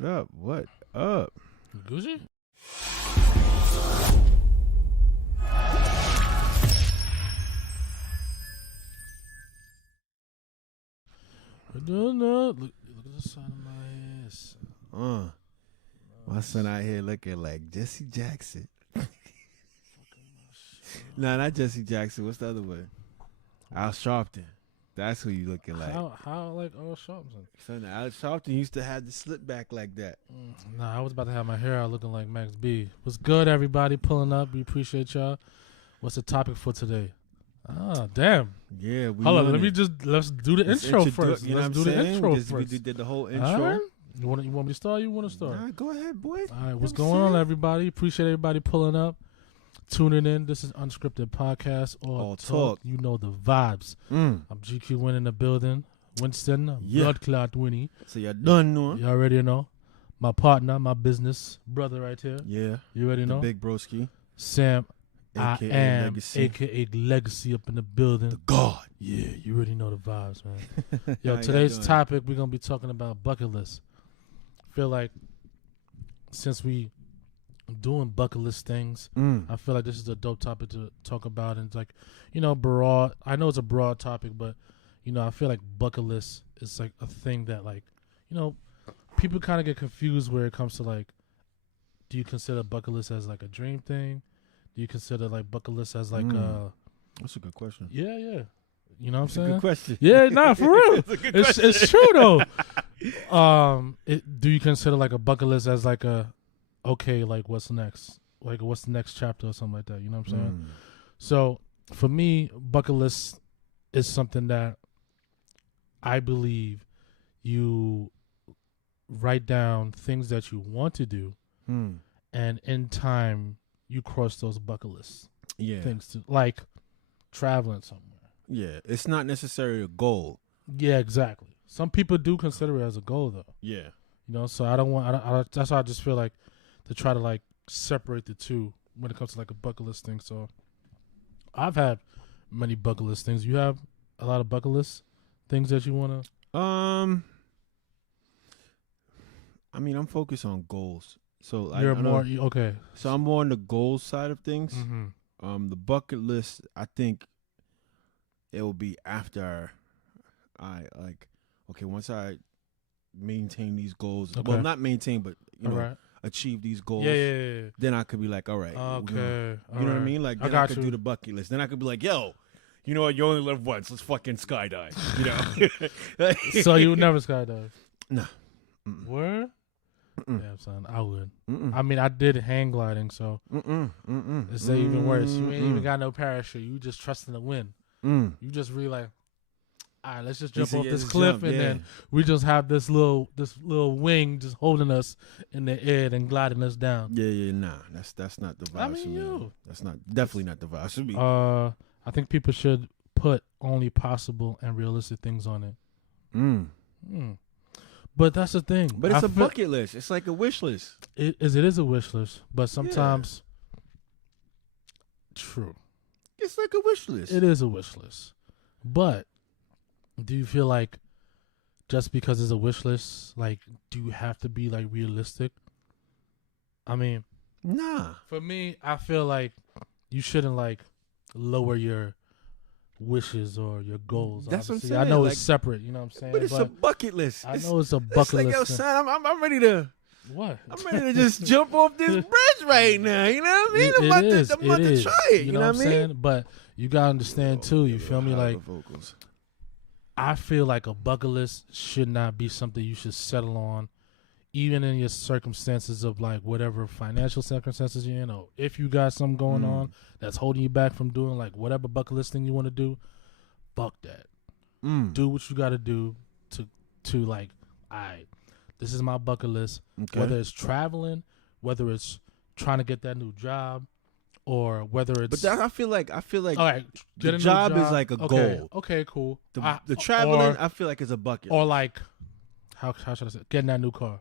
What up? What up? Gucci? Look at the side of my ass. My son out here looking like Jesse Jackson. Nah, not Jesse Jackson. What's the other one? Al Sharpton. That's who you looking like. How like Al Sharpton? Son, Al Sharpton used to have the slip back like that. Nah, I was about to have my hair out looking like Max B. What's good, everybody? Pulling up. We appreciate y'all. What's the topic for today? Ah, damn. Yeah, we Hold on, it. let's do the intro first. You know Let's what do I'm the saying? intro We first. did the whole All intro. right. You want me to start? You want to start? Nah, go ahead, boy. All right, what's I'm going on, saying? everybody? Appreciate everybody pulling up, tuning in. This is Unscripted Podcast. All talk. You know the vibes. I'm GQ Win in the building. Winston, Yeah. Blood Clot Winnie. So you done know. You already know. My partner, my business brother right here. Yeah. You already The know. big broski. Sam, AKA I am, Legacy. a.k.a. Legacy up in the building. The God. Yeah, you already know the vibes, man. How Yo, y'all today's doing? topic, we're going to be talking about bucket list. Feel like since we doing bucket list things, I feel like this is a dope topic to talk about. And it's like, broad. I know it's a broad topic, but, I feel like bucket list is like a thing that like, people kind of get confused where it comes to like, do you consider bucket list as like a dream thing? Do you consider like bucket list as like That's a good question. yeah. You know what I'm That's a saying? good question. Yeah, nah, for real. It's a good question. It's true though. Do you consider like a bucket list as like okay, like what's next? Like what's the next chapter or something like that? You know what I'm saying? So for me, bucket list is something that I believe you write down things that you want to do, and in time you cross those bucket list Yeah. things to like traveling somewhere. Yeah. It's not necessarily a goal. Yeah, exactly. Some people do consider it as a goal, though. Yeah. So I don't want. That's why I just feel like to try to like separate the two when it comes to like a bucket list thing. So I've had many bucket list things. You have a lot of bucket list things that you want to. I mean, I'm focused on goals. So You're I more know, okay. So I'm more on the goals side of things. Mm-hmm. The bucket list, I think it will be after I once I maintain these goals. Okay. Well, not maintain, but All right. achieve these goals. Yeah. Then I could be like, all right. Okay. You know what I mean? Like, then I got could you. do the bucket list. Then I could be like, yo, you know what? You only live once. Let's fucking skydive. You know? So you would never skydive? Nah. Word? Mm-mm. Yeah, son, I would. Mm-mm. I mean, I did hang gliding, so it's even worse. You ain't even got no parachute. You just trusting the wind. You just really like, all right, let's just jump off this cliff, and then we just have this little wing just holding us in the air and gliding us down. Yeah, nah. That's not the vibe. I mean, for me. you. That's definitely not the vibe. Should be. I think people should put only possible and realistic things on it. But that's the thing. But it's a bucket list. It's like a wish list. It is a wish list, but sometimes true. It's like a wish list. It is a wish list. But do you feel like just because it's a wish list, like, do you have to be like realistic? I mean, Nah. for me, I feel like you shouldn't like lower your wishes or your goals. That's what I'm obviously. saying. I know Like, it's separate, you know what I'm saying? But it's a bucket list. I know it's a bucket It's like, yo, list. son, I'm ready to. What? I'm ready to just jump off this bridge right now. You know what I mean? I'm about to try it. You know what I'm saying? But you gotta understand too. You feel me? Like, vocals. I feel like a bucket list should not be something you should settle on, even in your circumstances of like whatever financial circumstances you're in, or if you got something going on that's holding you back from doing like whatever bucket list thing you want to do. Fuck that. Do what you got to do to like, all right, this is my bucket list. Okay. Whether it's traveling, whether it's trying to get that new job, or whether it's. But I feel like all right, the job is like a goal. Okay, cool. The traveling, I feel like is a bucket. Or like, how should I say? Getting that new car.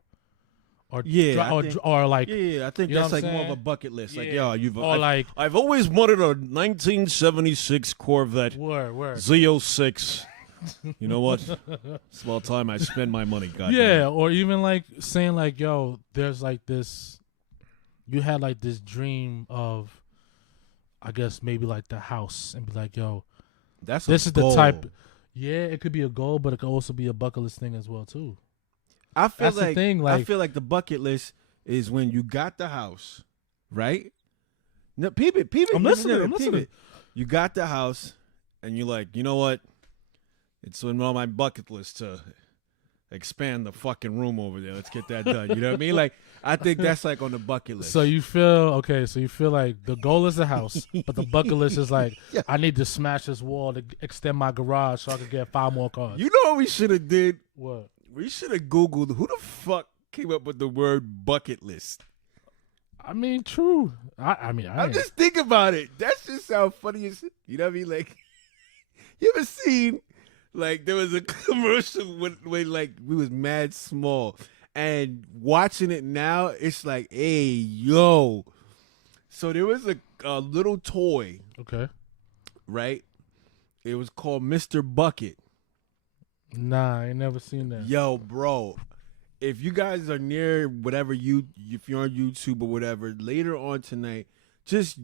Or Yeah, or like yeah, I think you know that's what like I'm more of a saying? bucket list. Like, Yeah. yo, Or like I've always wanted a 1976 Corvette word Z06 You know what? It's about time I spend my money. Goddamn. Yeah, or even like saying like, yo, there's like this. You had like this dream of, I guess maybe like the house, and be like, yo, this is goal. the type. Yeah, it could be a goal, but it could also be a bucket list thing as well too. I feel That's like the thing. Like, I feel like the bucket list is when you got the house, right? No, peep it. I'm listening. I'm peep listening. it. You got the house, and you're like, you know what? It's on my bucket list to expand the fucking room over there. Let's get that done. You know what I mean? Like, I think that's like on the bucket list. So you feel So you feel like the goal is the house, but the bucket list is like, Yeah. I need to smash this wall to extend my garage so I can get 5 more cars. You know what we should have did? What? We should have Googled who the fuck came up with the word bucket list. I mean, true. I mean, I'm just thinking about it. That just sound funny as you know what I mean? Like, you ever seen like there was a commercial when like we was mad small, and watching it now, it's like, hey yo. So there was a little toy, Okay. right? It was called Mr. Bucket. Nah, I ain't never seen that. Yo, bro. If you guys are near whatever if you're on YouTube or whatever, later on tonight, just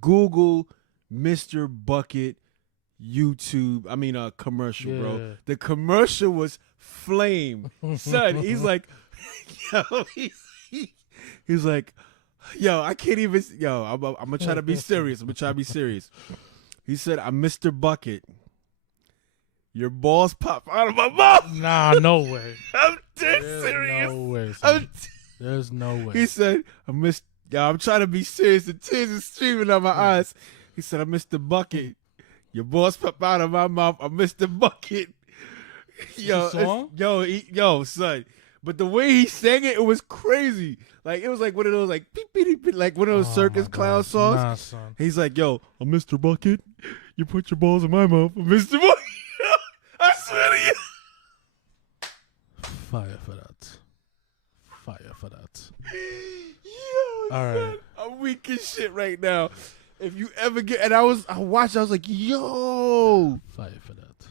Google Mr. Bucket YouTube. I mean, commercial, bro. Yeah. The commercial was flame, son. He's like, yo, he's like, yo, I can't even. Yo, I'm gonna try to be serious. He said, "I'm Mr. Bucket. Your balls pop out of my mouth." Nah, no way. I'm dead There's serious. no way. son. I'm There's no way. He said, I'm trying to be serious. The tears are streaming out my eyes. He said, I missed the bucket. Your balls pop out of my mouth. I missed the bucket. Yo, It's a song? yo, son. But the way he sang it, it was crazy. Like, it was like one of those, like, beep, beep, beep, like one of those circus my clown God. songs. Nah, son. He's like, yo, I'm Mr. Bucket. You put your balls in my mouth. I'm Mr. Bucket. I swear to you. Fire for that. Fire for that. Yo, All son, right. I'm weak as shit right now. If you ever get, and I watched, I was like, yo. Fire for that.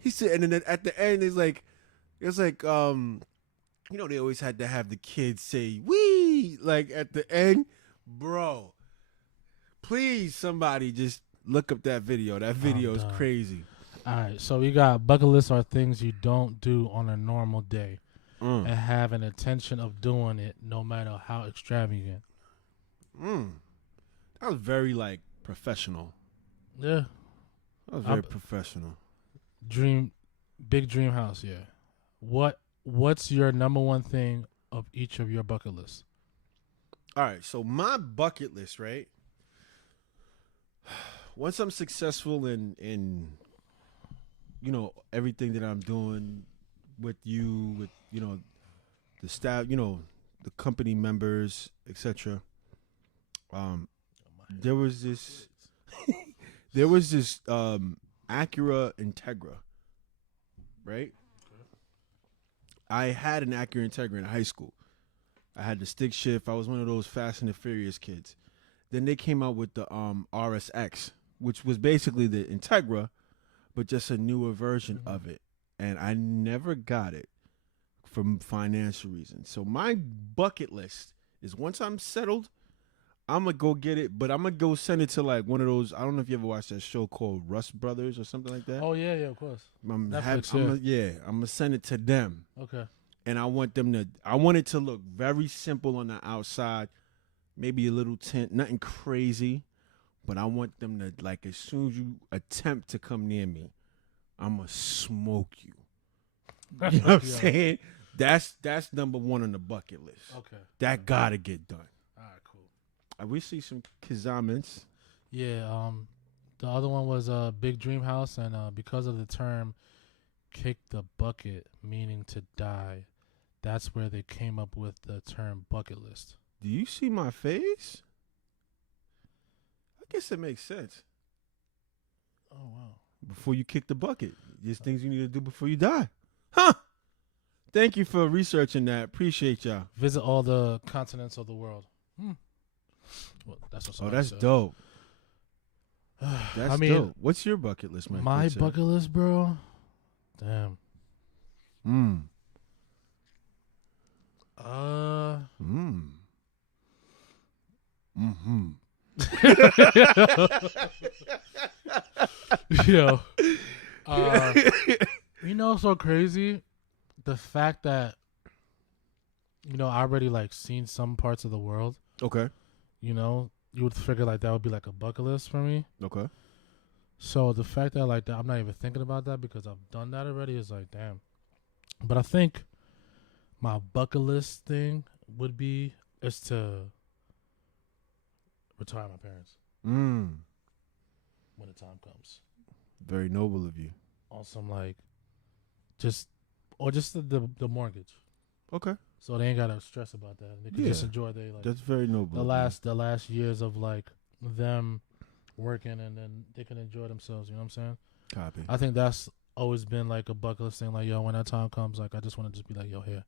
He said, and then at the end, it's like, you know, they always had to have the kids say, wee, like at the end, bro. Please, somebody just look up that video. That video is done. crazy. All right, so we got bucket lists are things you don't do on a normal day and have an intention of doing it no matter how extravagant. That was very, like, professional. Yeah. That was very professional. Big dream house, yeah. What's your number one thing of each of your bucket lists? All right, so my bucket list, right? Once I'm successful in you know, everything that I'm doing with you, with, you know, the staff, you know, the company members, etc. There was this Acura Integra, right? I had an Acura Integra in high school. I had the stick shift. I was one of those Fast and the Furious kids. Then they came out with the RSX, which was basically the Integra, but just a newer version of it. And I never got it for financial reasons. So my bucket list is, once I'm settled, I'm going to go get it, but I'm going to go send it to like one of those, I don't know if you ever watched that show called Rust Brothers or something like that. Oh, yeah, of course. I'm Netflix, going to send it to them. Okay. And I want it to look very simple on the outside, maybe a little tint, nothing crazy, but I want them to, like, as soon as you attempt to come near me, I'm going to smoke you. You know what I'm saying? That's number one on the bucket list. Okay. That got to get done. All right, cool. We see some comments. Yeah, the other one was Big Dream House, and because of the term kick the bucket, meaning to die, that's where they came up with the term bucket list. Do you see my face? I guess it makes sense. Oh, wow. Before you kick the bucket. There's things you need to do before you die. Huh. Thank you for researching that. Appreciate y'all. Visit all the continents of the world. Well, that's what somebody that's said. dope. That's I mean, dope. What's your bucket list, man? My bucket list, bro. Damn. Mm. Mm-hmm. Yo. You know what's so crazy? The fact that, I already like seen some parts of the world. Okay. You would figure like that would be like a bucket list for me. Okay. So the fact that like that I'm not even thinking about that because I've done that already is like, damn. But I think my bucket list thing is to retire my parents when the time comes. Very noble of you. On some like, just the mortgage. Okay. So they ain't gotta stress about that. They can just enjoy their like. That's very noble. The last years of like them working, and then they can enjoy themselves. You know what I'm saying? Copy. I think that's always been like a bucket list thing. Like, yo, when that time comes, like I just want to just be like, yo, here.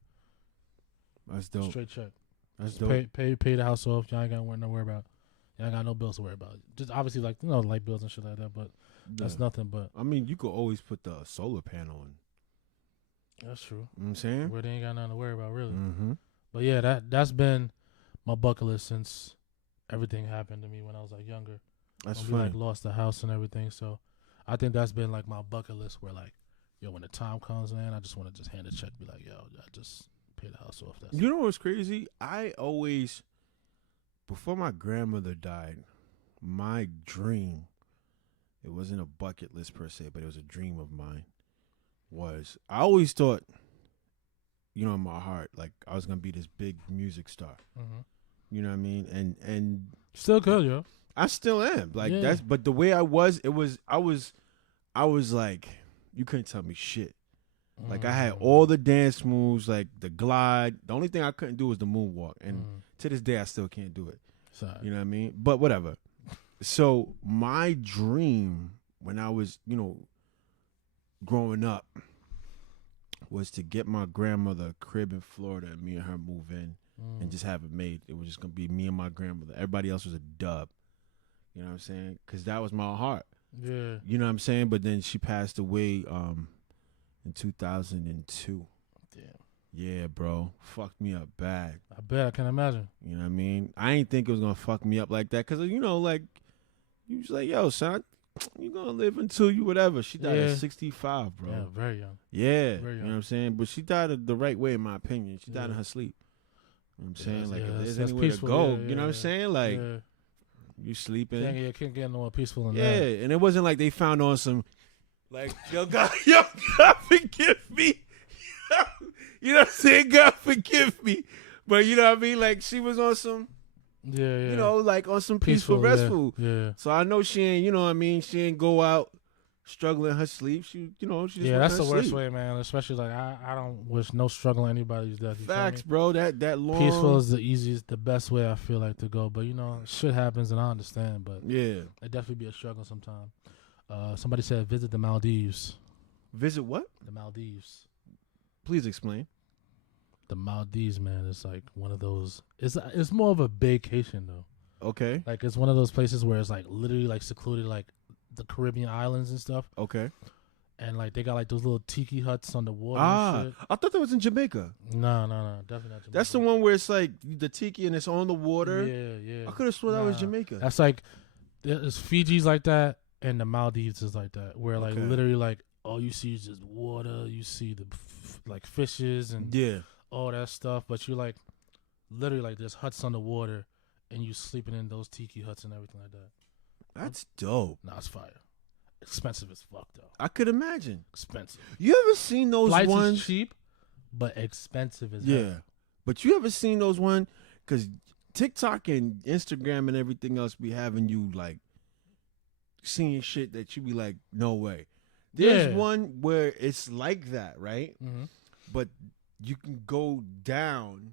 That's dope. Straight check. That's just dope. Pay the house off. Y'all ain't got nothing to worry about. Y'all ain't got no bills to worry about. Just obviously like light bills and shit like that. But that's nothing. But I mean, you could always put the solar panel in. That's true. You know what I'm saying? Where they ain't got nothing to worry about, really. Mm-hmm. But yeah, that's been my bucket list since everything happened to me when I was like younger. That's funny. We like lost the house and everything. So I think that's been like my bucket list where like, yo, when the time comes, man, I just want to just hand a check, be like, yo, I just pay the house off. That's You know what's crazy? I always, before my grandmother died, my dream, it wasn't a bucket list per se, but it was a dream of mine, I always thought, in my heart, like I was going to be this big music star. Mm-hmm. You know what I mean? And still could, yo. I still am. Like but the way I was like, you couldn't tell me shit. Like I had all the dance moves, like the glide. The only thing I couldn't do was the moonwalk. And to this day, I still can't do it. Sorry. You know what I mean? But whatever. So my dream when I was, growing up was to get my grandmother a crib in Florida and me and her move in and just have it made. It was just going to be me and my grandmother. Everybody else was a dub. You know what I'm saying? Because that was my heart. Yeah. You know what I'm saying? But then she passed away in 2002. Damn. Yeah, bro. Fucked me up bad. I bet. I can imagine. You know what I mean? I ain't think it was going to fuck me up like that. Because, like, you was like, yo, son, you going to live until you whatever. She died at 65, bro. Yeah, very young. Yeah. Very young. You know what I'm saying? But she died the right way, in my opinion. She died in her sleep. You know what I'm saying? Like, if there's anywhere to go, you know what I'm saying? Like, you sleeping. Yeah, it can't get no more peaceful than that. Yeah, and it wasn't like they found on some, like, yo, God forgive me. You know what I'm saying? God forgive me. But you know what I mean? Like, she was on some, like on some peaceful, restful. Yeah. So I know she ain't, you know what I mean? She ain't go out struggling in her sleep. She just that's the worst sleep. way, man. Especially like I don't wish no struggle on anybody's death. Facts, bro. That long peaceful is the best way I feel like to go. But shit happens and I understand. But yeah, it definitely be a struggle sometime. Somebody said visit the Maldives. Visit what? The Maldives. Please explain. The Maldives, man, is like one of those. It's more of a vacation though. Okay. Like it's one of those places where it's like literally like secluded, like the Caribbean islands and stuff. Okay. And like they got like those little tiki huts on the water. Ah, and shit. I thought that was in Jamaica. No, definitely not Jamaica. That's the one where it's like the tiki and it's on the water. Yeah. I could have sworn that was Jamaica. That's like there's Fiji's like that, and the Maldives is like that, where like literally like all you see is just water. You see the like fishes and all that stuff, but you like literally like there's huts on the water, and you sleeping in those tiki huts and everything like that. That's dope. Nah, it's fire. Expensive as fuck though. I could imagine. Expensive. You ever seen those Flights ones? Is cheap, but expensive as hell. hell. But you ever seen those ones? Because TikTok and Instagram and everything else be having you like seeing shit that you be like, no way. There's one where it's like that, right? Mm-hmm. But you can go down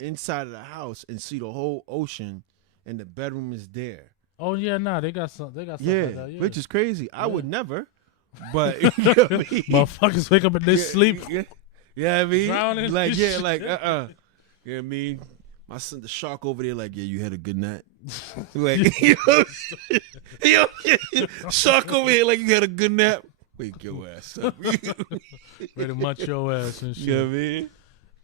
inside of the house and see the whole ocean, and the bedroom is there. Oh yeah, they got some. They got something like that, which is crazy. I would never, but you know what I mean? Motherfuckers wake up in their sleep. Yeah, I mean, drowning. Like You know what I mean? My son, the shark over there, like, yeah, you had a good night. Like, shark over here, like, you had a good nap. Wake your ass up. Ready to munch your ass and shit. You know what I mean?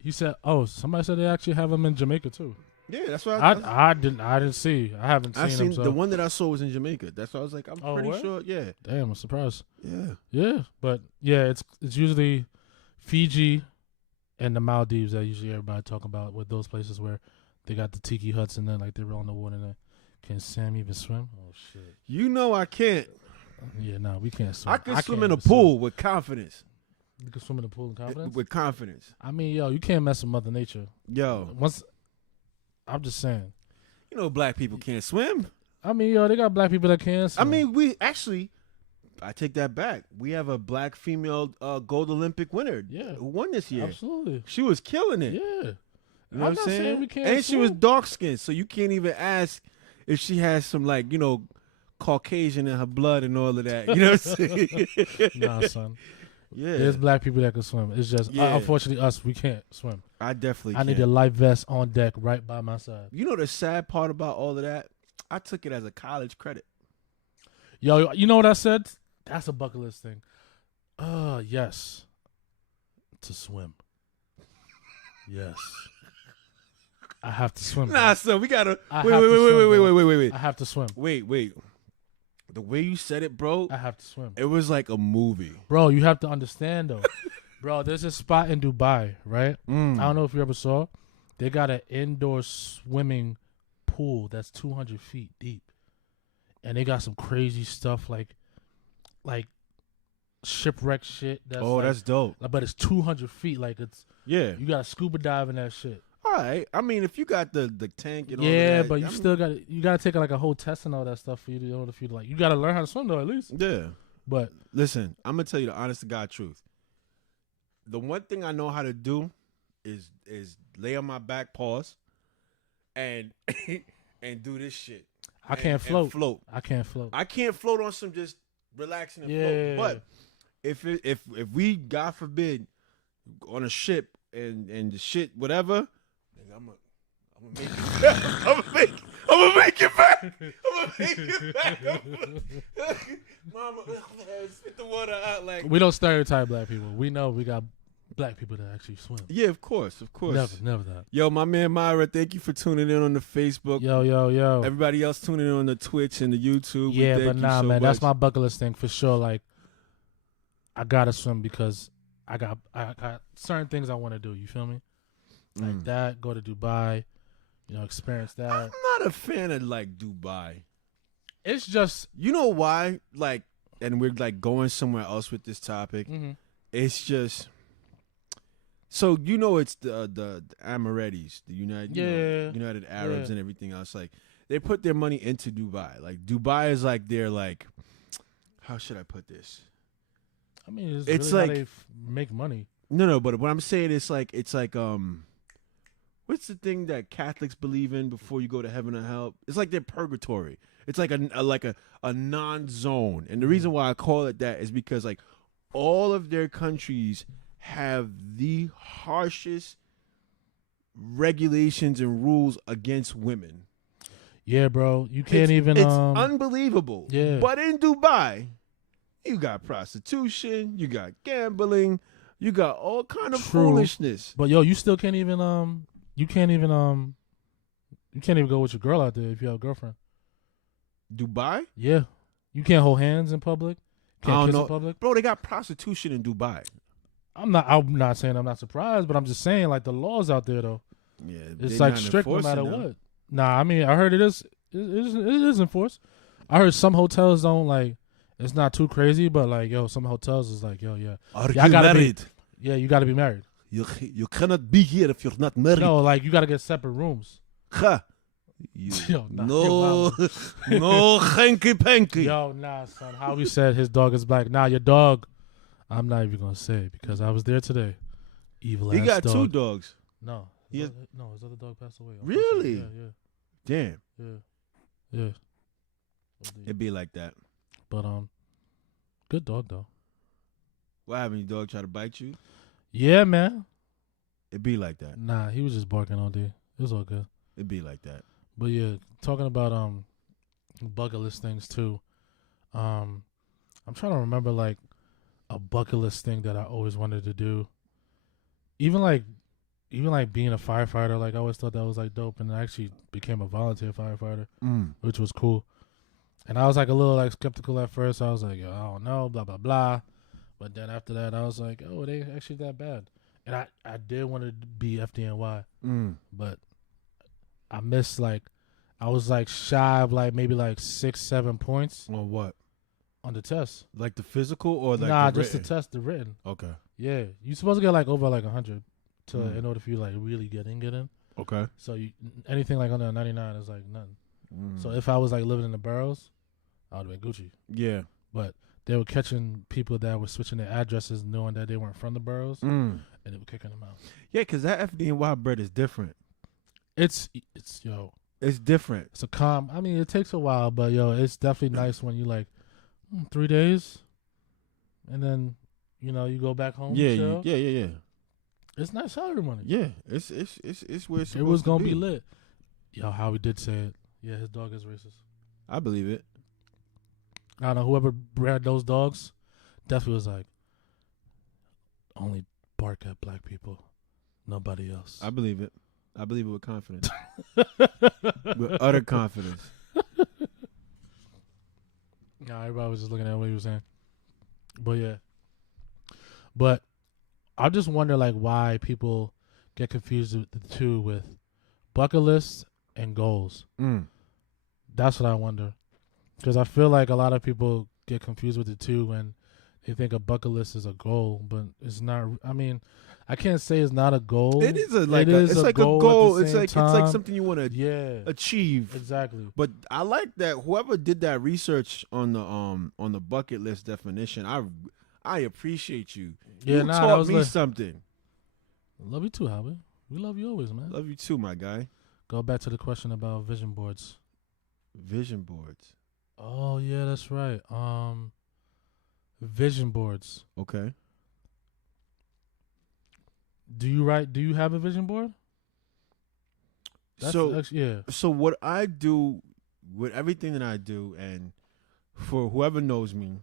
He said, "Oh, somebody said they actually have him in Jamaica too." Yeah, that's what I didn't see. I haven't seen him. So. The one that I saw was in Jamaica. That's why I was like, I'm pretty what? sure. Yeah. Damn, I'm surprised. Yeah. But yeah, it's usually Fiji and the Maldives that usually everybody talk about, with those places where they got the tiki huts and then like they're on the water. And can Sam even swim? Oh shit! You know I can't. Yeah, no, we can't swim. I can swim in a pool with confidence. You can swim in a pool in confidence? With confidence. I mean, yo, you can't mess with Mother Nature. Yo. I'm just saying. You know black people can't swim. I mean, yo, they got black people that can swim. I mean, I take that back. We have a black female gold Olympic winner who won this year. Absolutely. She was killing it. Yeah. You know what I'm saying? We can't and swim. she was dark skinned, so you can't even ask if she has some, like, you know, Caucasian in her blood and all of that. You know what I'm saying? Nah, son. Yeah. There's black people that can swim. It's just, unfortunately, us, we can't swim. I definitely I need a life vest on deck right by my side. You know the sad part about all of that? I took it as a college credit. Yo, you know what I said? That's a bucket list thing. Yes. To swim. Yes. I have to swim. Nah, son, we gotta. Wait. I have to swim. Wait. The way you said it, bro. I have to swim. It was like a movie. Bro, you have to understand, though. Bro, there's a spot in Dubai, right? I don't know if you ever saw. They got an indoor swimming pool that's 200 feet deep. And they got some crazy stuff like shipwreck shit. That's dope. But it's 200 feet. Like, it's. Yeah. You got to scuba dive in that shit. All right. I mean, if you got the tank and all yeah, that. But you still got to take like a whole test and all that stuff for you to know if you like. You got to learn how to swim though, at least. Yeah. But listen, I'm gonna tell you the honest to God truth. The one thing I know how to do is lay on my back, pause, and and do this shit. I can't float. Float. I can't float. I can't float on some just relaxing and float. But if we, God forbid, on a ship and the shit whatever, I'm gonna make it back. Mama, spit the water out like. We don't stereotype black people. We know we got black people that actually swim. Yeah, of course. Never that. Yo, my man Myra, thank you for tuning in on the Facebook. Yo. Everybody else tuning in on the Twitch and the YouTube. Yeah, but nah, man, that's my bucket list thing for sure. Like, I gotta swim because I got certain things I want to do. You feel me? Like that. Go to Dubai. You know, experience that. I'm not a fan of like Dubai. It's just, you know why? Like, and we're like going somewhere else with this topic. It's just, so you know, it's the Emiratis, the United Arabs and everything else. Like, they put their money into Dubai. Like, Dubai is like their like, how should I put this? I mean, it's really like how they make money. No, but what I'm saying is like it's like what's the thing that Catholics believe in before you go to heaven or hell? It's like their purgatory. It's like a non-zone. And the reason why I call it that is because like all of their countries have the harshest regulations and rules against women. Yeah, bro. You can't even it's unbelievable. Yeah. But in Dubai, you got prostitution, you got gambling, you got all kind of foolishness. But yo, you still can't even you can't even go with your girl out there if you have a girlfriend. Dubai? Yeah. You can't hold hands in public. Can't kiss in public. Bro, they got prostitution in Dubai. I'm not saying I'm not surprised, but I'm just saying like the laws out there though. Yeah. It's like strict no matter what. Nah, I mean I heard it is enforced. I heard some hotels don't like it's not too crazy, but like yo, some hotels is like, yo, yeah. Are you married? You gotta be married. You cannot be here if you're not married. No, like you gotta get separate rooms. Yo, no, hanky-panky. Yo, nah, son. How he said his dog is black. Nah, your dog. I'm not even gonna say it because I was there today. Evil ass dog. He got 2 dogs. No, his other dog passed away. Really? Yeah. Damn. Yeah. It'd be like that. But good dog though. What happened? Your dog try to bite you? Yeah, man. It'd be like that. Nah, he was just barking all day. It was all good. It'd be like that. But yeah, talking about bucket list things too. I'm trying to remember like a bucket list thing that I always wanted to do. Even like being a firefighter, like I always thought that was like dope, and I actually became a volunteer firefighter, which was cool. And I was like a little like skeptical at first. I was like, yo, I don't know, blah blah blah. But then after that, I was like, oh, it ain't actually that bad. And I did want to be FDNY, but I missed like I was like shy of like maybe like 6-7 points On what? on the test. Like the physical or like Nah, the just the written? test, the written. Okay. Yeah, you supposed to get like over like 100 to in order for you like really get in. Okay. So you, anything like under 99 is like nothing. So if I was like living in the boroughs, I would have been Gucci. Yeah. But they were catching people that were switching their addresses, knowing that they weren't from the boroughs, and they were kicking them out. Yeah, because that FDNY bread is different. It's It's different. it's a calm. I mean, it takes a while, but yo, it's definitely nice when you like 3 days, and then you go back home. Yeah, chill. yeah. It's nice salary money. Yeah, it's where it's supposed It was to gonna be lit. Yo, Howie did say it. Yeah, his dog is racist. I believe it. I don't know. Whoever bred those dogs definitely was like, only bark at black people, nobody else. I believe it. I believe it with confidence. With utter confidence. Nah, everybody was just looking at what he was saying. But yeah. But I just wonder like why people get confused with the two with bucket lists and goals. That's what I wonder. Because I feel like a lot of people get confused with the two when they think a bucket list is a goal, but it's not. I mean, I can't say it's not a goal. It is it's a like goal a goal. at the It's same like time. something you want to achieve. Exactly. But I like that whoever did that research on the bucket list definition. I appreciate you. Yeah, You that taught was me lit. something. Love you too, Howard. We love you always, man. Love you too, my guy. Go back to the question about vision boards. Vision boards. Oh yeah, that's right. Vision boards. Okay. Do you have a vision board? Yeah. So what I do with everything that I do, and for whoever knows me,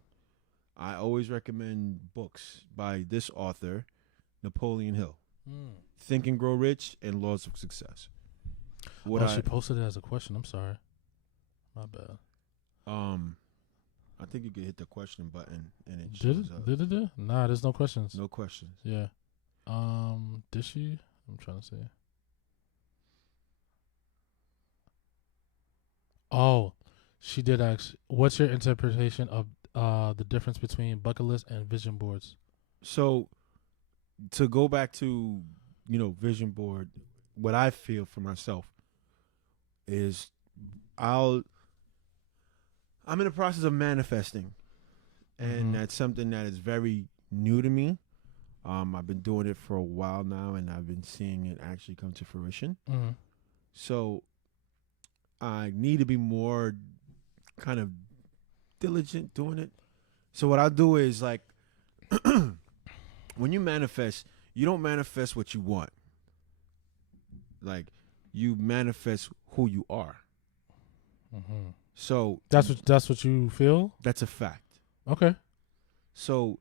I always recommend books by this author, Napoleon Hill. Think and Grow Rich and Laws of Success. She posted it as a question. I'm sorry. My bad. I think you could hit the question button and it Did shows up. it? Nah, there's no questions. No questions. Yeah. Did she? I'm trying to say. Oh, she did ask, what's your interpretation of the difference between bucket list and vision boards? So to go back to, vision board, what I feel for myself is I'm in the process of manifesting, and that's something that is very new to me. I've been doing it for a while now, and I've been seeing it actually come to fruition. So I need to be more kind of diligent doing it. So what I do is like, when you manifest, you don't manifest what you want. Like, you manifest who you are. So that's what you feel? That's a fact. Okay. So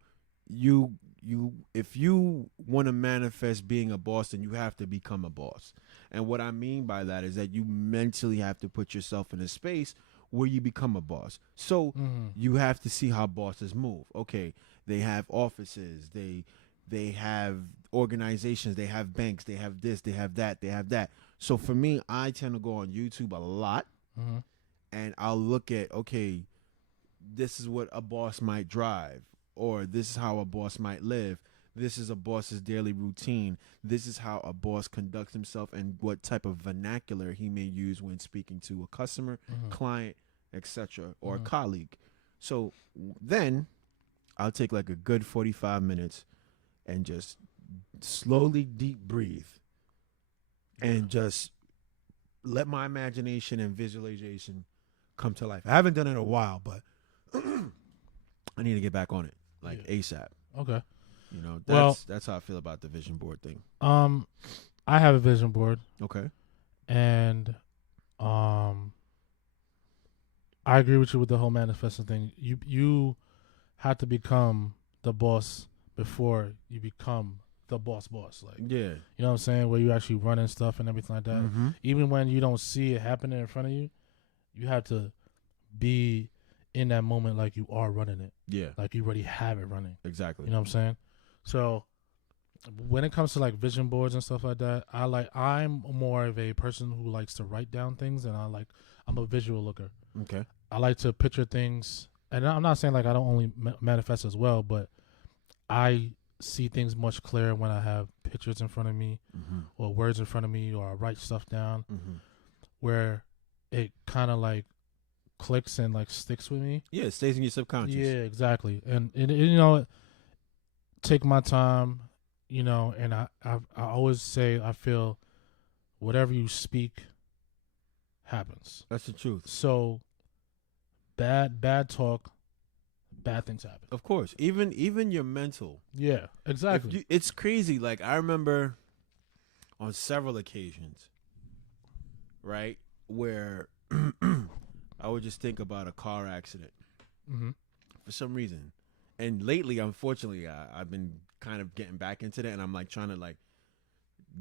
if you want to manifest being a boss, then you have to become a boss. And what I mean by that is that you mentally have to put yourself in a space where you become a boss. So you have to see how bosses move. Okay, they have offices, they have organizations, they have banks, they have this, they have that, they have that. So for me, I tend to go on YouTube a lot, and I'll look at, okay, this is what a boss might drive, or this is how a boss might live. This is a boss's daily routine. This is how a boss conducts himself and what type of vernacular he may use when speaking to a customer, client, etc., or a colleague. So then I'll take like a good 45 minutes and just slowly deep breathe and just let my imagination and visualization come to life. I haven't done it in a while, but I need to get back on it like ASAP. Okay. That's how I feel about the vision board thing. I have a vision board. Okay. And I agree with you with the whole manifesting thing. You have to become the boss before you become the boss. Like, Yeah. you know what I'm saying? Where you actually running stuff and everything like that. Mm-hmm. Even when you don't see it happening in front of you, you have to be in that moment like you are running it. Yeah. Like you already have it running. Exactly. You know what I'm saying? So when it comes to like vision boards and stuff like that, I'm more of a person who likes to write down things, and I'm a visual looker. Okay. I like to picture things, and I'm not saying like I don't only manifest as well, but I see things much clearer when I have pictures in front of me or words in front of me, or I write stuff down where it kind of like clicks and like sticks with me. Yeah, it stays in your subconscious. Yeah, exactly. And you know, take my time, you know, and I always say I feel whatever you speak happens. That's the truth. So bad talk, bad things happen. Of course. Even your mental. Yeah, exactly. It's crazy. Like, I remember on several occasions, right, where I would just think about a car accident for some reason. And lately, unfortunately, I've been kind of getting back into that, and I'm like trying to, like,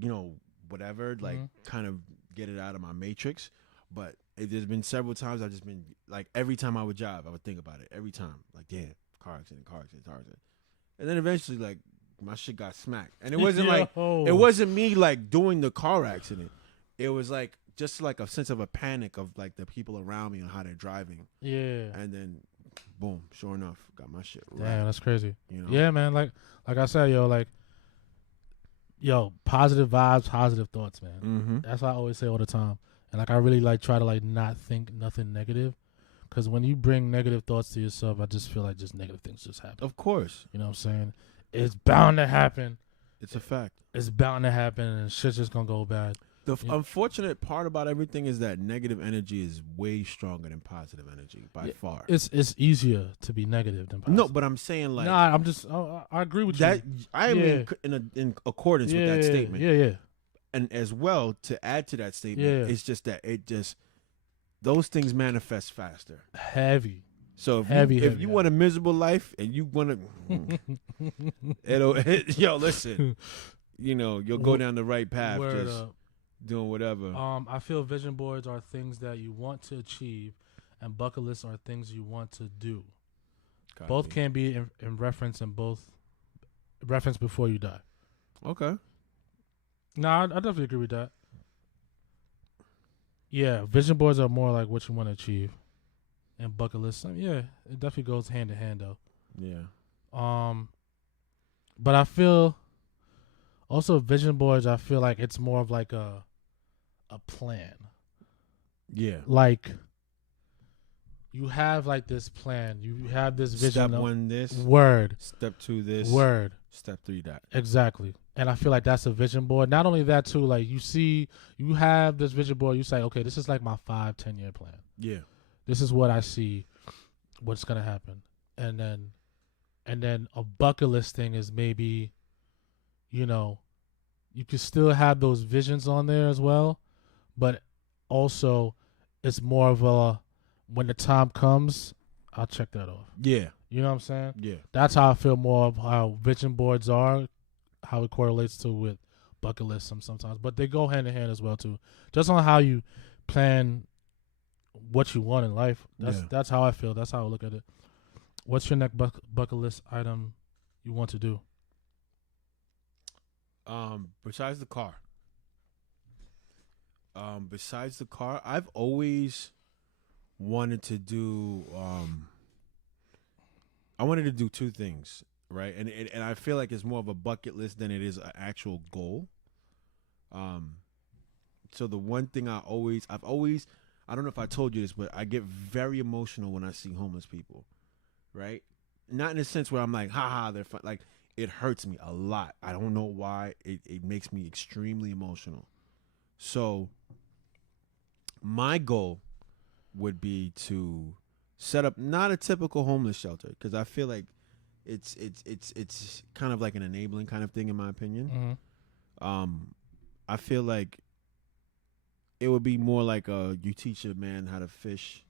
you know, whatever, like kind of get it out of my matrix. But there's been several times I've just been like, every time I would drive, I would think about it every time. Like, damn, car accident. And then eventually, like, my shit got smacked. And it wasn't like, it wasn't me like doing the car accident. It was like just like a sense of a panic of like the people around me and how they're driving. Yeah. And then, boom, sure enough, got my shit right. Damn, that's crazy. You know? Yeah, man. Like I said, positive vibes, positive thoughts, man. Mm-hmm. That's what I always say all the time. And like I really like try to like not think nothing negative, because when you bring negative thoughts to yourself, I just feel like just negative things just happen. Of course. You know what I'm saying? It's bound to happen. It's a fact. It's bound to happen, and shit's just gonna go bad. The unfortunate part about everything is that negative energy is way stronger than positive energy by far. It's easier to be negative than positive. No, but I'm saying like I agree with that. you. I am in accordance with that statement. Yeah. And as well, to add to that statement, it's just that those things manifest faster. Heavy. So if you want a miserable life and you want to, yo, listen, you know, you'll go down the right path. Word just up. doing whatever. I feel vision boards are things that you want to achieve, and bucket lists are things you want to do. Copy. Both can be in reference, and both reference before you die. Okay. No, I definitely agree with that. Yeah, vision boards are more like what you want to achieve, and bucket lists. Yeah, it definitely goes hand in hand though. Yeah. But I feel also vision boards. I feel like it's more of like a plan. Yeah. Like you have like this plan. You have this vision. Step one, this. Word. Step two, this. Word. Step three, that. Exactly. And I feel like that's a vision board. Not only that too, like you have this vision board, you say, okay, this is like my 5-10 year plan. Yeah. This is what I see, what's gonna happen. And then a bucket list thing is maybe, you know, you can still have those visions on there as well, but also it's more of a, when the time comes, I'll check that off. Yeah. You know what I'm saying? Yeah. That's how I feel more of how vision boards are, how it correlates to with bucket lists sometimes. But they go hand in hand as well too. Just on how you plan what you want in life. That's how I feel. That's how I look at it. What's your next bucket list item you want to do? Besides the car. I've always wanted to do I wanted to do two things, right? And I feel like it's more of a bucket list than it is an actual goal. So the one thing I've always I don't know if I told you this, but I get very emotional when I see homeless people, right? Not in a sense where I'm like, haha, they're fun. Like, it hurts me a lot. I don't know why. It makes me extremely emotional. So my goal would be to set up not a typical homeless shelter, because I feel like it's kind of like an enabling kind of thing, in my opinion. Mm-hmm. I feel like it would be more like you teach a man how to fish,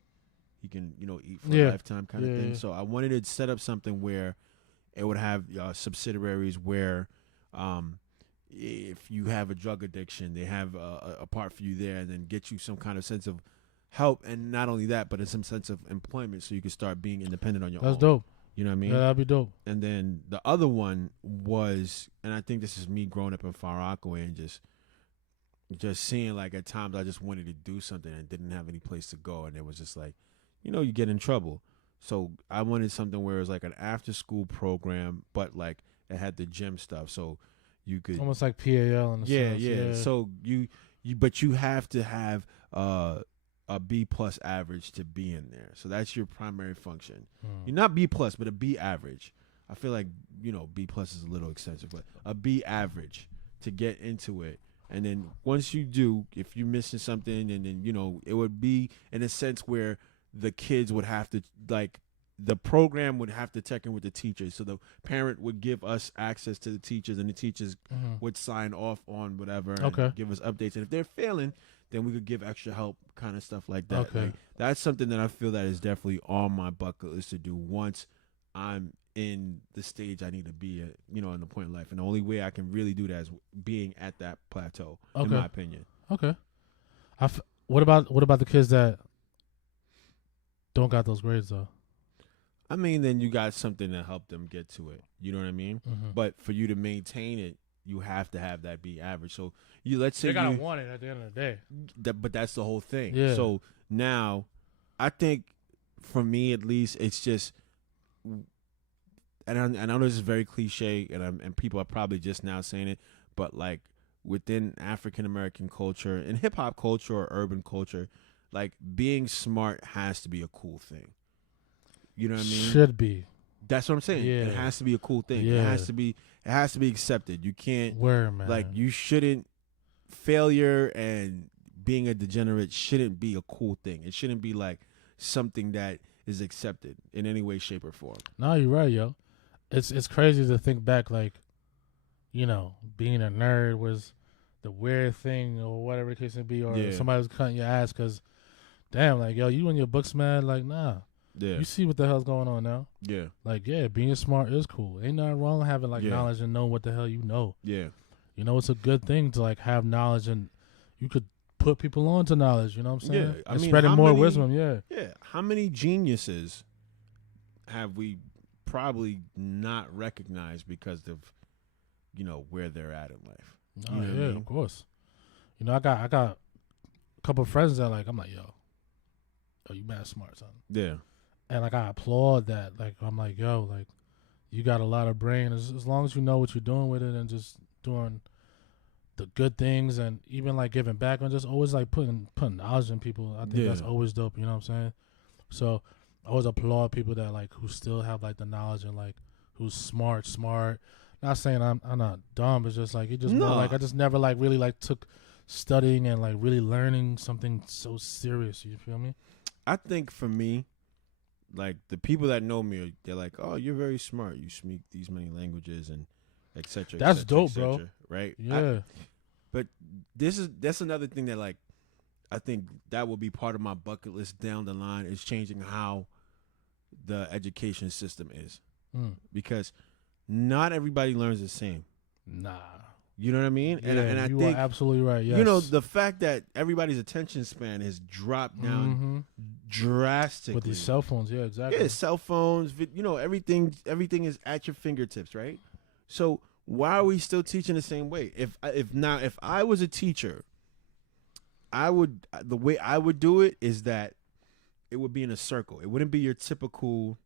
he can eat for a lifetime kind of thing. Yeah. So I wanted to set up something where It would have subsidiaries where, if you have a drug addiction, they have a part for you there, and then get you some kind of sense of help, and not only that, but some sense of employment, so you can start being independent on your own. That's dope. You know what I mean? Yeah, that'd be dope. And then the other one was, and I think this is me growing up in Far Rockaway and just seeing, like, at times I just wanted to do something and didn't have any place to go, and it was just like, you get in trouble. So I wanted something where it was like an after school program, but like it had the gym stuff, so you could Almost like PAL in the sense. yeah. So but you have to have a B+ average to be in there. So that's your primary function. You're not B+, but a B average. I feel like, B+ is a little expensive, but a B average to get into it. And then once you do, if you're missing something, and then, it would be in a sense where the kids would have to, like, the program would have to check in with the teachers. So the parent would give us access to the teachers, and the teachers would sign off on whatever and give us updates. And if they're failing, then we could give extra help, kind of stuff like that. Okay. Like, that's something that I feel that is definitely on my bucket list to do once I'm in the stage I need to be at, in the point in life. And the only way I can really do that is being at that plateau, in my opinion. Okay. What about the kids that don't got those grades, though? I mean, then you got something to help them get to it. You know what I mean? Mm-hmm. But for you to maintain it, you have to have that B average. So let's say they gotta want it at the end of the day. But that's the whole thing. Yeah. So now, I think for me at least, it's just, and I know this is very cliche, and people are probably just now saying it, but like within African American culture and hip hop culture or urban culture, like being smart has to be a cool thing. You know what I mean? Should be. That's what I'm saying. Yeah. It has to be a cool thing. Yeah. It has to be accepted. You can't man. like, you shouldn't, failure and being a degenerate shouldn't be a cool thing. It shouldn't be like something that is accepted in any way, shape, or form. No, you're right, yo. It's crazy to think back, like, being a nerd was the weird thing or whatever the case may be, or somebody was cutting your ass because, damn, like, yo, you and your books, man, like, nah. Yeah. You see what the hell's going on now. Yeah. Like, yeah, being smart is cool. Ain't nothing wrong having, like, knowledge and know what the hell you know. Yeah. It's a good thing to, like, have knowledge, and you could put people on to knowledge, you know what I'm saying? Yeah. And spreading more wisdom, Yeah. How many geniuses have we probably not recognized because of, where they're at in life? Oh, you know what I mean? Of course. I got a couple of friends that, like, I'm like, yo, you mad smart, son. Yeah. And, like, I applaud that. Like, I'm like, yo, like, you got a lot of brain. As long as you know what you're doing with it and just doing the good things and even, like, giving back and just always, like, putting knowledge in people. I think that's always dope, you know what I'm saying? So I always applaud people that, like, who still have, like, the knowledge and, like, who's smart. Not saying I'm not dumb. It's just, like, more like I just never, like, really, like, took studying and, like, really learning something so serious. You feel me? I think for me, like, the people that know me, they're like, "Oh, you're very smart. You speak these many languages and et cetera." That's dope, bro. Right? Yeah. But that's another thing that, like, I think that will be part of my bucket list down the line, is changing how the education system is, because not everybody learns the same. Nah. You know what I mean? Yeah, and I you think are absolutely right. Yes. the fact that everybody's attention span has dropped down drastically with these cell phones. Yeah, exactly. Yeah, cell phones. Everything is at your fingertips, right? So why are we still teaching the same way? If I was a teacher, the way I would do it is that it would be in a circle. It wouldn't be your typical,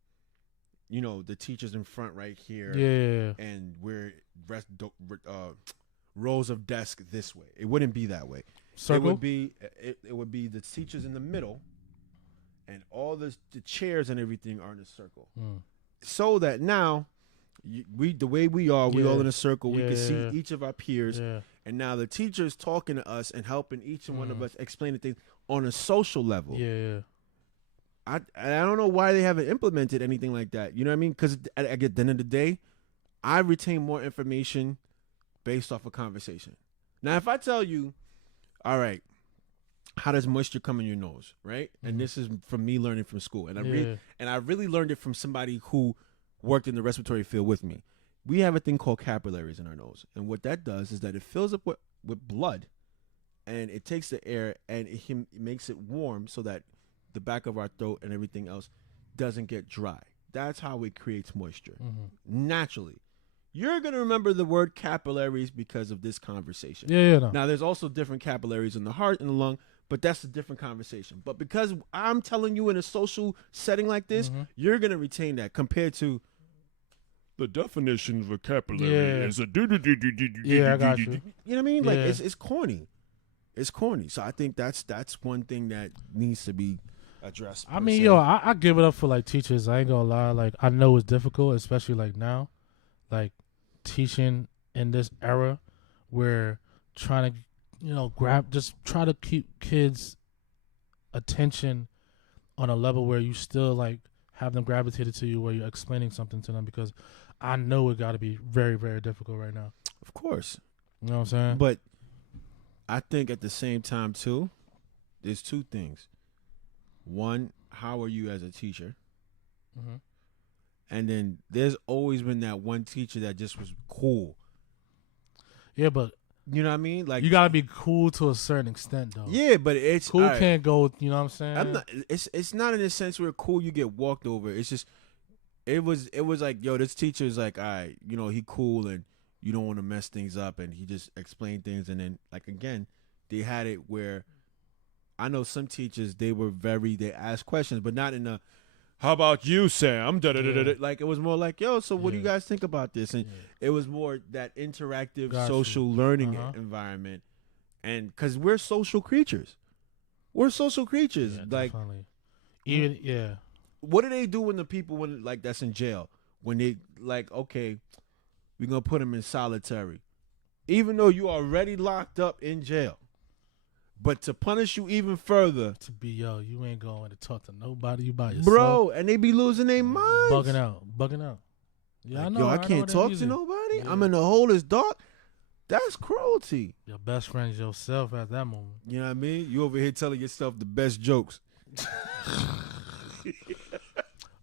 the teacher's in front right here. Yeah. And we're rows of desk this way. It wouldn't be that way. Circle? It would be the teachers in the middle, and all the chairs and everything are in a circle. So that now the way we are, we all in a circle. We can see each of our peers, and now the teacher is talking to us and helping each and one of us explain the things on a social level. Yeah. I don't know why they haven't implemented anything like that. You know what I mean? Because at the end of the day, I retain more information based off a conversation. Now, if I tell you, all right, how does moisture come in your nose, right? And this is from me learning from school, and I really learned it from somebody who worked in the respiratory field with me. We have a thing called capillaries in our nose, and what that does is that it fills up with blood, and it takes the air and it makes it warm so that the back of our throat and everything else doesn't get dry. That's how it creates moisture naturally. You're going to remember the word capillaries because of this conversation. Yeah. No. Now, there's also different capillaries in the heart and the lung, but that's a different conversation. But because I'm telling you in a social setting like this, you're going to retain that compared to the definition of a capillary is a Yeah, I got you. You know what I mean? Like, it's corny. It's corny. So I think that's one thing that needs to be addressed. I mean, I give it up for, like, teachers. I ain't going to lie. Like, I know it's difficult, especially, like, now. Like, teaching in this era where trying to, try to keep kids' attention on a level where you still, like, have them gravitated to you where you're explaining something to them, because I know it got to be very, very difficult right now. Of course. You know what I'm saying? But I think at the same time, too, there's two things. One, how are you as a teacher? Mm-hmm. And then there's always been that one teacher that just was cool. Yeah, but you know what I mean? Like, you gotta be cool to a certain extent, though. Yeah, but it's cool right. Can't go. You know what I'm saying? I'm not. It's not in the sense where cool you get walked over. It's just it was like, yo, this teacher is like, all right, you know, he cool and you don't want to mess things up, and he just explained things, and then like again, they had it where I know some teachers they asked questions, but not in a how about you, Sam? Like, it was more like, yo, so what do you guys think about this? And it was more that interactive social learning environment. And because we're social creatures. We're social creatures. Yeah, like, definitely. What do they do when the people, that's in jail? When they, like, okay, we're going to put them in solitary. Even though you already locked up in jail. But to punish you even further. To be, you ain't going to talk to nobody. You by yourself. Bro, and they be losing their minds. Bugging out. Yeah, like, I know. I can't talk to nobody. Yeah. I'm in the hole. It's dark. That's cruelty. Your best friend's yourself at that moment. You know what I mean? You over here telling yourself the best jokes.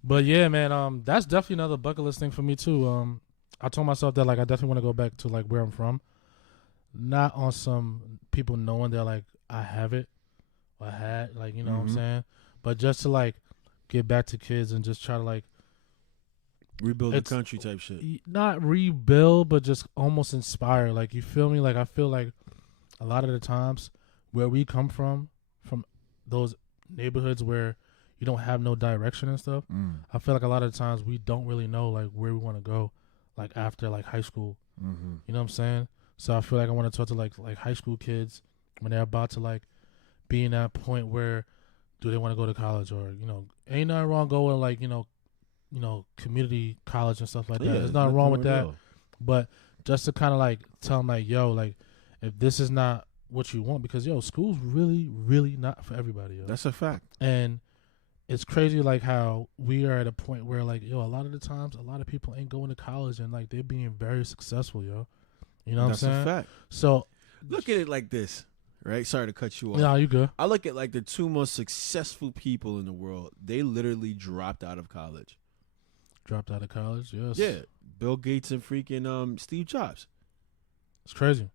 But yeah, man, that's definitely another bucket list thing for me too. I told myself that, like, I definitely want to go back to, like, where I'm from. Not on some people knowing that, like, I have it or I had, like, you know what I'm saying? But just to, like, get back to kids and just try to, like, rebuild the country type shit. Not rebuild, but just almost inspire. Like, you feel me? Like, I feel like a lot of the times where we come from those neighborhoods where you don't have no direction and stuff, I feel like a lot of the times we don't really know, like, where we want to go, like, after, like, high school. You know what I'm saying? So I feel like I want to talk to, like high school kids when they're about to, like, be in that point where do they want to go to college, or, you know, ain't nothing wrong going, like, you know, community college and stuff like that. There's nothing wrong with that. But just to kind of, like, tell them, like, yo, like, if this is not what you want, because, yo, school's really, really not for everybody, yo. That's a fact. And it's crazy, like, how we are at a point where, like, yo, a lot of the times, a lot of people ain't going to college and, like, they're being very successful, yo. You know what I'm saying? That's a fact. So look at it like this, right? Sorry to cut you off. No, you good. I look at, like, the two most successful people in the world. They literally dropped out of college. Dropped out of college, yes. Yeah. Bill Gates and freaking Steve Jobs. It's crazy.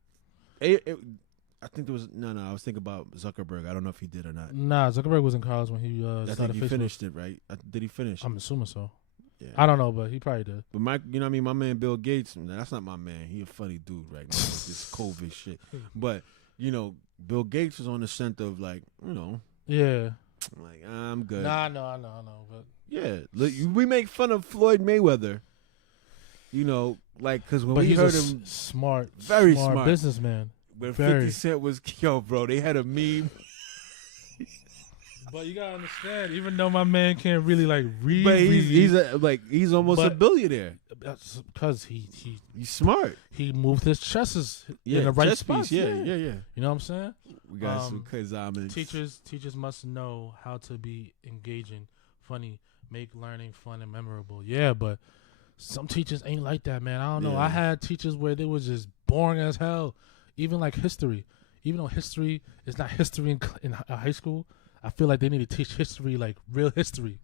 I think there was I was thinking about Zuckerberg. I don't know if he did or not. Nah, Zuckerberg was in college when he I started think he finished it, right? Did he finish? I'm assuming so. Yeah. I don't know, but he probably did. But you know what I mean? My man Bill Gates, that's not my man. He a funny dude right now with this COVID shit. But, you know, Bill Gates was on the scent of, like, you know. Yeah. Like, I'm good. Nah, I know. But yeah. Look, we make fun of Floyd Mayweather, you know, like, because when we heard him. Very smart businessman. When 50 Cent was, yo, bro, they had a meme. But you gotta understand, even though my man can't really, like, read, but he's almost a billionaire. That's because he's smart. He moved his chesses in the right spots. Yeah. You know what I'm saying? We got some Kazamans. Teachers must know how to be engaging, funny, make learning fun and memorable. Yeah, but some teachers ain't like that, man. I don't know. I had teachers where they was just boring as hell. Even, like, history. Even though history is not history in high school, I feel like they need to teach history, like, real history.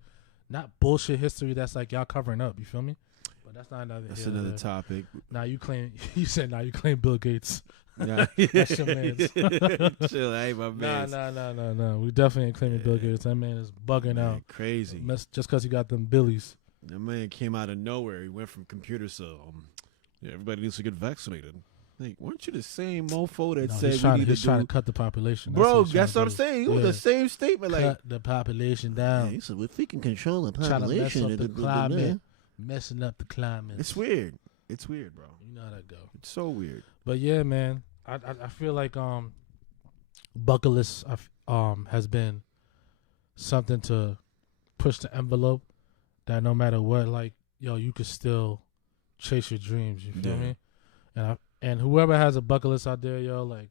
Not bullshit history that's, like, y'all covering up. You feel me? But that's not another. That's another topic. Now you claim. You said now you claim Bill Gates. Nah. That's your man's. Chill, I ain't my man. Nah. We definitely ain't claiming Bill Gates. That man is bugging out. Crazy. Just because he got them billies. That man came out of nowhere. He went from computers to everybody needs to get vaccinated. Like, weren't you the same mofo that said he's trying to cut the population? Bro, that's what I'm saying. It was the same statement. Like, cut the population down. He said, if we can control the population, trying to mess up the climate, messing up the climate. It's weird. It's weird, bro. You know how that go. It's so weird. But yeah, man, I feel like bucket list has been something to push the envelope. That no matter what, like, yo, you could still chase your dreams. You feel me? And whoever has a bucket list out there, yo, like,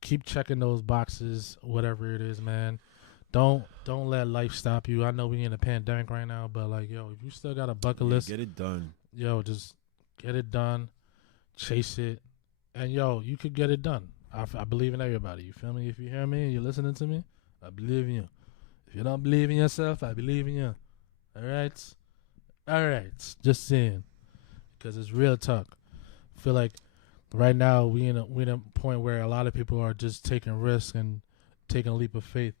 keep checking those boxes, whatever it is, man. Don't let life stop you. I know we in a pandemic right now, but like, yo, if you still got a bucket list, get it done. Yo, just get it done, chase it, and yo, you could get it done. I believe in everybody. You feel me? If you hear me and you're listening to me, I believe in you. If you don't believe in yourself, I believe in you. All right. Just saying, because it's real talk. I feel like right now we in a point where a lot of people are just taking risks and taking a leap of faith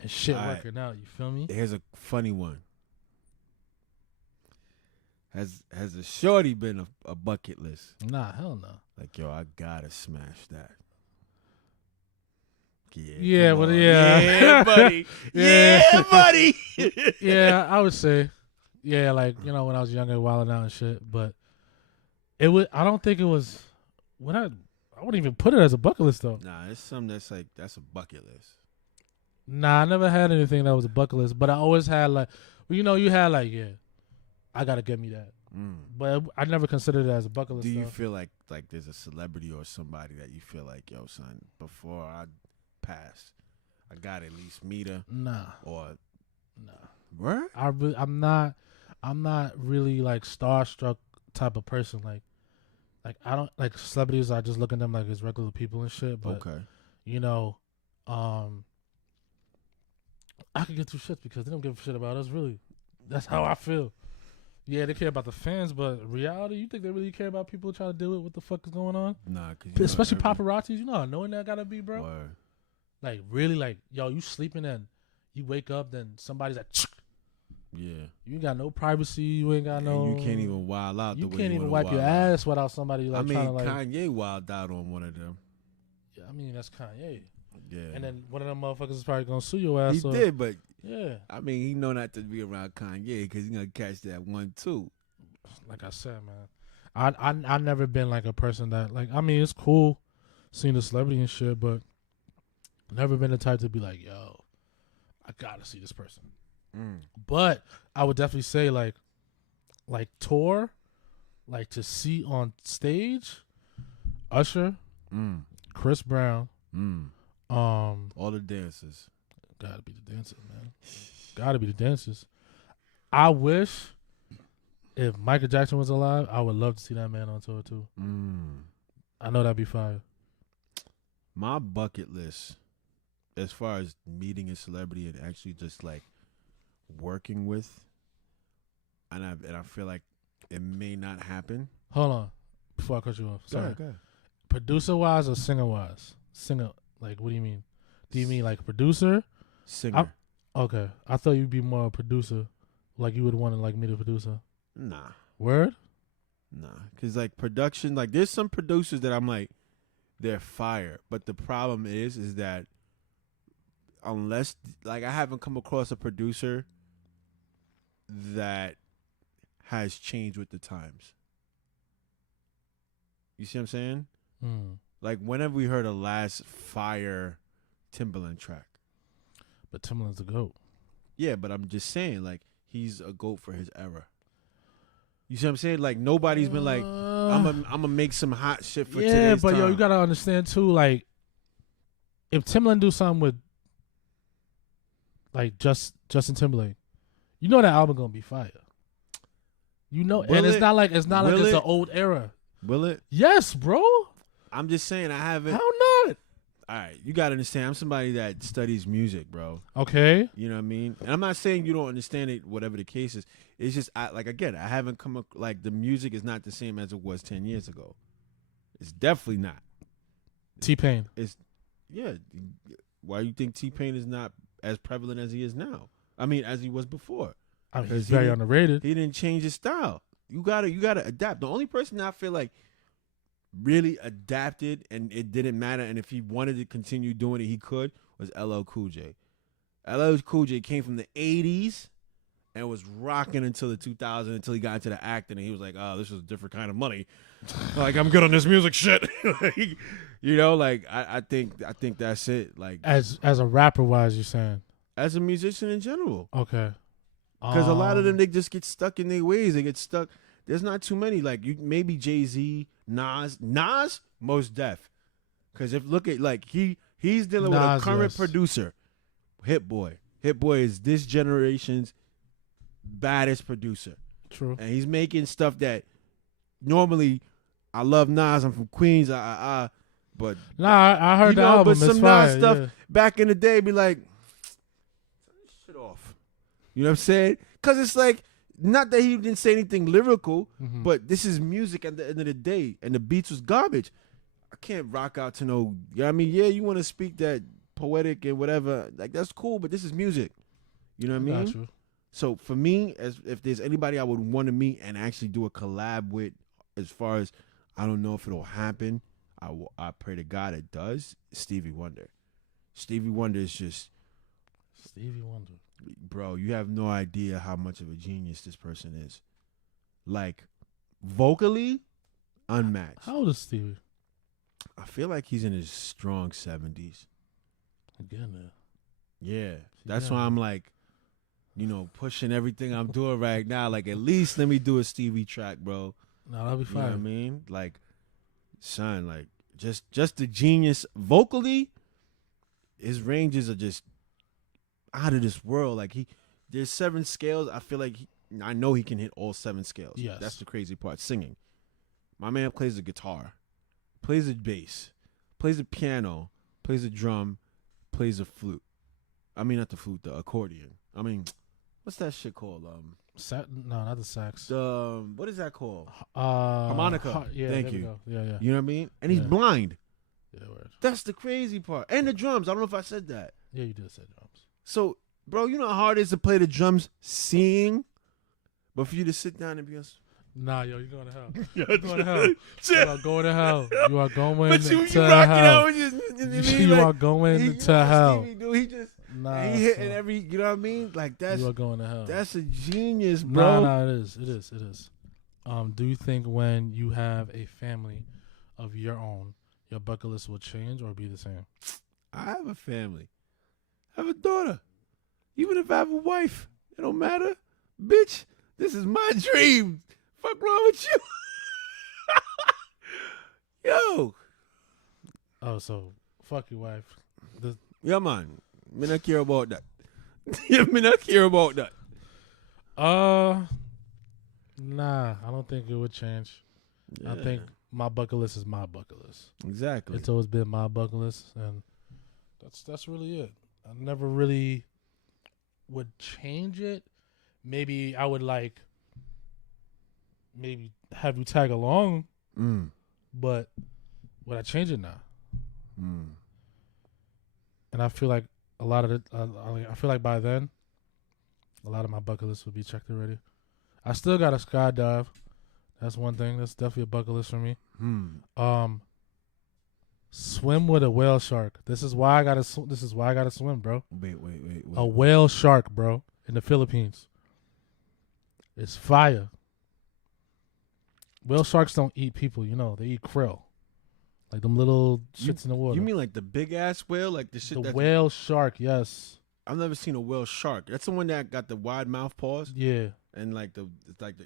and shit working out. You feel me? Here's a funny one. Has a shorty been a bucket list? Nah, hell no. Like, yo, I gotta smash that. Yeah, buddy. Yeah, buddy. Yeah, I would say, yeah, like, you know, when I was younger, wilding out and shit. But it would. I don't think it was. When I wouldn't even put it as a bucket list though. Nah, it's something that's a bucket list. Nah, I never had anything that was a bucket list. But I always had like, well, you know, you had like, yeah, I gotta get me that. But I never considered it as a bucket list. Do you feel like there's a celebrity or somebody that you feel like, yo, son, before I pass, I gotta at least meet her? Nah. Or nah. Where? I'm not really like starstruck type of person. Like I don't like celebrities. I just look at them like as regular people and shit. But you know, I could get through shit because they don't give a shit about us. Really, that's how I feel. Yeah, they care about the fans, but reality, you think they really care about people trying to deal with what the fuck is going on? Nah, especially paparazzis. You know how annoying that gotta be, bro. Word. Like really, like yo, you sleeping and you wake up, then somebody's like, yeah, you ain't got no privacy. You ain't got no. You can't even wild out. You can't even wipe your ass without somebody like. I mean, trying to, like, Kanye wild out on one of them. Yeah, I mean that's Kanye. Yeah, and then one of them motherfuckers is probably gonna sue your ass. He did, but yeah, I mean, he know not to be around Kanye because he gonna catch that one too. Like I said, man, I never been like a person that like. I mean, it's cool seeing the celebrity and shit, but never been the type to be like, yo, I gotta see this person. But I would definitely say like tour, like to see on stage, Usher, Chris Brown, all the dancers. Gotta be the dancers, man. Gotta be the dancers. I wish if Michael Jackson was alive, I would love to see that man on tour too. I know that'd be fire. My bucket list, as far as meeting a celebrity and actually just like working with, and I feel like it may not happen. Hold on, before I cut you off. Sorry. Go ahead. Producer wise or singer wise? Singer, like, what do you mean? Do you mean like producer? Singer. Okay, I thought you'd be more a producer. Like you would want to like meet a producer. Nah. Word? Nah, cause like production, like there's some producers that I'm like, they're fire, but the problem is that unless like I haven't come across a producer that has changed with the times. You see what I'm saying? Like whenever we heard a last fire Timbaland track. But Timbaland's a GOAT. Yeah, but I'm just saying, like, he's a GOAT for his era. You see what I'm saying? Like nobody's been like, I'm gonna make some hot shit for today's Yeah, but time. yo, you gotta understand too, like, if Timbaland do something with like Justin Timberlake, you know that album gonna be fire. You know, and it's not like it's an old era. Will it? Yes, bro. I'm just saying I haven't. How not? all right, you gotta understand. I'm somebody that studies music, bro. Okay. You know what I mean? And I'm not saying you don't understand it, whatever the case is. It's just, I haven't come up, like, the music is not the same as it was 10 years ago. It's definitely not. T-Pain. Yeah. Why you think T-Pain is not as prevalent as he is now? I mean, as he was before. I mean, he's very underrated. He didn't change his style. You gotta adapt. The only person I feel like really adapted and it didn't matter, and if he wanted to continue doing it, he could, was LL Cool J. LL Cool J came from the 80s and was rocking until the 2000s, until he got into the acting, and he was like, oh, this is a different kind of money. Like, I'm good on this music shit. You know, like, I think that's it. Like, As a rapper wise, you're saying? as a musician in general. Okay. Because a lot of them, they just get stuck in their ways. They get stuck. There's not too many. Like, you maybe Jay-Z, Nas, most def. Because if look at, like, he's dealing with a current producer, Hit Boy. Hit Boy is this generation's baddest producer. True. And he's making stuff that normally, I love Nas. I'm from Queens. But nah, I heard the album. But some Nas stuff back in the day be like, turn this shit off. You know what I'm saying? Because it's like, not that he didn't say anything lyrical, but this is music at the end of the day, and the beats was garbage. I can't rock out to no. You know what I mean, yeah, you want to speak that poetic and whatever, like that's cool, but this is music. You know what I mean? Got you. So for me, as if there's anybody I would want to meet and actually do a collab with, as far as I don't know if it'll happen, I pray to God it does. Stevie Wonder. Stevie Wonder is just Stevie Wonder. Bro, you have no idea how much of a genius this person is. Like, vocally, unmatched. How old is Stevie? I feel like he's in his strong 70s. Again, man. Yeah. That's why I'm like, you know, pushing everything I'm doing right now. Like, at least let me do a Stevie track, bro. No, that'll be fine. You know what I mean? Like, son, like, just the genius. Vocally, his ranges are just out of this world. Like, there's 7 scales. I feel like I know he can hit all 7 scales. Yes. That's the crazy part. Singing. My man plays the guitar, plays the bass, plays the piano, plays the drum, plays the flute. I mean, not the flute, the accordion. I mean, what's that shit called? No, not the sax. What is that called? Harmonica. Yeah, Thank you. Yeah. You know what I mean? And he's blind. Yeah, word. That's the crazy part. And the drums. I don't know if I said that. Yeah, you did say drums. So, bro, you know how hard it is to play the drums seeing? But for you to sit down and be honest. Nah, yo, you're going to hell. You're going to hell. You are going to hell. You are going but to hell. You are going to hell. He just he hitting every, you know what I mean? Like, that's, you are going to hell. That's a genius, bro. Nah, it is. Do you think when you have a family of your own, your bucket list will change or be the same? I have a family. I have a daughter. Even if I have a wife, it don't matter. Bitch, this is my dream. Fuck wrong with you? Yo. Oh, so fuck your wife. Yeah, man. Me not care about that. Me not care about that. Nah, I don't think it would change. Yeah. I think my bucket list is my bucket list. Exactly. It's always been my bucket list, and that's really it. I never really would change it. Maybe I would maybe have you tag along, but would I change it now? And I feel like a lot of it. I feel like by then, a lot of my bucket list would be checked already. I still got a skydive. That's one thing. That's definitely a bucket list for me. Swim with a whale shark. This is why I gotta swim, bro. Wait. A whale shark, bro, in the Philippines. It's fire. Whale sharks don't eat people, you know. They eat krill. Like them little shits in the water. You mean like the big ass whale? Like the shit the whale shark, yes. I've never seen a whale shark. That's the one that got the wide mouth paws? Yeah. And like it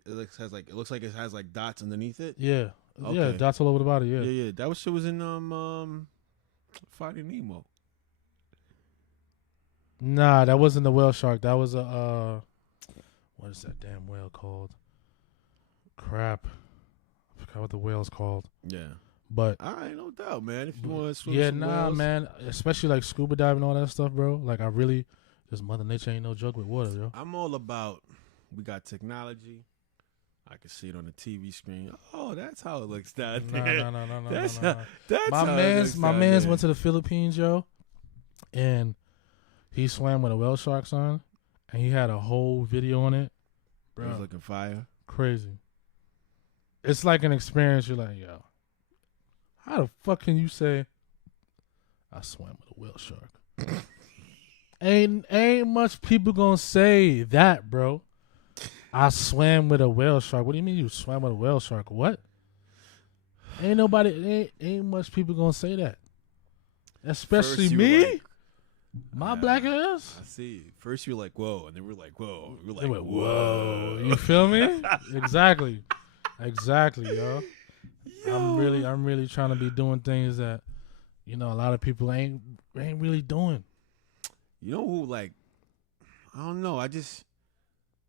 looks like it has like dots underneath it. Yeah. Okay. Yeah, dots all over the body, yeah. Yeah. That shit was in Finding Nemo. Nah, that wasn't the whale shark. That was a what is that damn whale called? Crap. I forgot what the whale's called. Yeah. But no doubt, man. If you want to swim yeah, some nah, whales. man. Especially like scuba diving and all that stuff, bro. Like I really, just Mother Nature ain't no joke with water, yo. I'm all about. We got technology. I can see it on the TV screen. Oh, that's how it looks down there. No. That's no. how. That's My how it looks my down man's there. went to the Philippines, yo, and he swam with a whale shark, son, and he had a whole video on it, It was bro. looking fire. Crazy. It's like an experience. You're like, yo, how the fuck can you say I swam with a whale shark? ain't much people gonna say that, bro. I swam with a whale shark. What do you mean you swam with a whale shark? What? Ain't much people gonna say that. Especially First you were me. like, My black ass. I see. First you're like, whoa, and then we're like, whoa. We're They like, went, whoa. You feel me? Exactly, yo. I'm really trying to be doing things that, a lot of people ain't really doing. You know who, like, I don't know.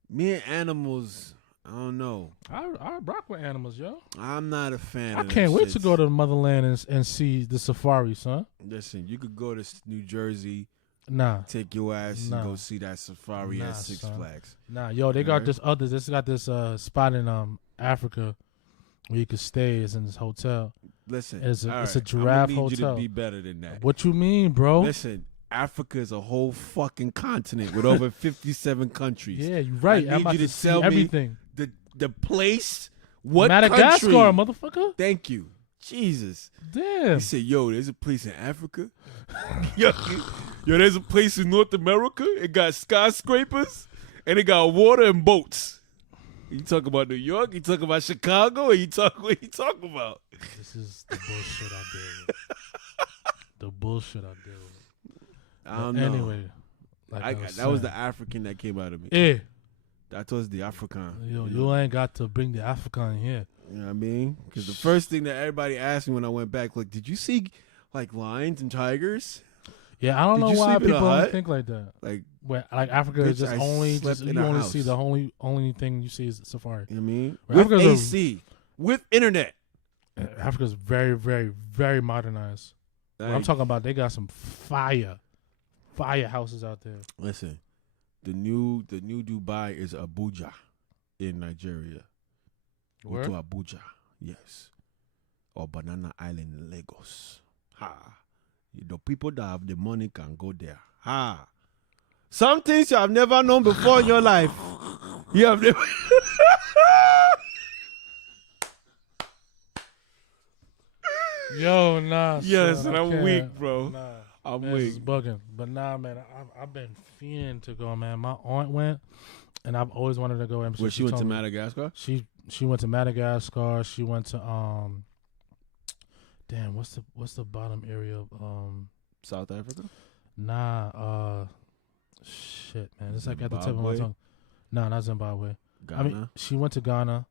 Me and animals, I don't know. I rock with animals, yo. I'm not a fan I of can't them wait to shits. go to the motherland and see the safari, son. Listen, you could go to New Jersey, Nah, take your ass Nah. and go see that safari Nah, at Six son. Flags. yo, they got Alright. this spot in Africa where you could stay. It's in this hotel. Listen, It's a all giraffe I'm gonna need you hotel. to be better than that. What you mean, bro? Listen, Africa is a whole fucking continent with over 57 countries. Yeah, you're right. I I'm need about you to to see tell me everything. the place, what Madagascar, country? motherfucker. Thank you, Jesus. Damn. He said, "Yo, there's a place in Africa. yo, there's a place in North America. It got skyscrapers and it got water and boats. You talk about New York? You talk about Chicago? What you talking about? This is the bullshit I deal with. The bullshit I deal with. I don't know. Anyway, like That was the African that came out of me. Yeah. That was the African. Yo, you ain't got to bring the African in here. You know what I mean? Because the first thing that everybody asked me when I went back, like, did you see like lions and tigers? Yeah, I don't Did know you why sleep in a people hut? don't think like that. Like, Where like Africa bitch, is just I only slept just in you a only house. see the only thing you see is safari. You know what I mean? Well, With Africa's AC, with internet. Africa's very, very, very modernized. What I'm Like, talking about, they got some fire houses out there. listen, the new Dubai is Abuja in Nigeria. Go Where? to Abuja, yes, or Banana Island in Lagos. Ha! The people that have the money can go there. Ha! Some things you have never known before in your life. You have never. Yo, nah. Yes, son, and I I'm can't. weak, bro. Nah, I'm man, weak. this is bugging. But nah, man, I've been fiending to go, man. My aunt went, and I've always wanted to go. And Where she went to told me- Madagascar? She went to Madagascar. She went to damn, what's the bottom area of South Africa? shit, man. It's like at the tip of my Zimbabwe? tongue. Nah, not Zimbabwe. Ghana? I mean, she went to Ghana.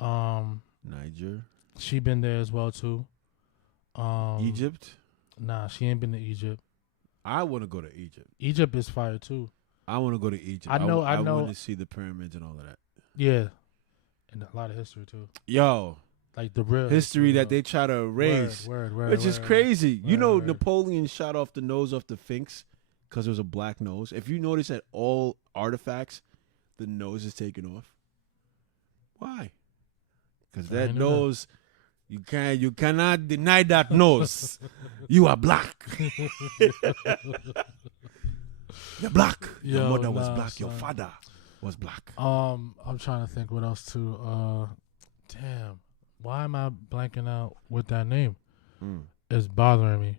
Niger? She been there as well too. Egypt? Nah, she ain't been to Egypt. I want to go to Egypt. Egypt is fire too. I want to go to Egypt. I know- I want to see the pyramids and all of that. Yeah, and a lot of history too. Yo, Like the real history that yo. they try to erase, Word, which is word. crazy. You know, word. Napoleon shot off the nose of the Sphinx because it was a black nose. If you notice at all artifacts, the nose is taken off. Why? Because I that ain't know that. nose, you cannot deny that nose. You are black. You're black. Your Yo, mother was nah, black. Your son. father was black. I'm trying to think what else too. Damn, why am I blanking out with that name? Mm. It's bothering me.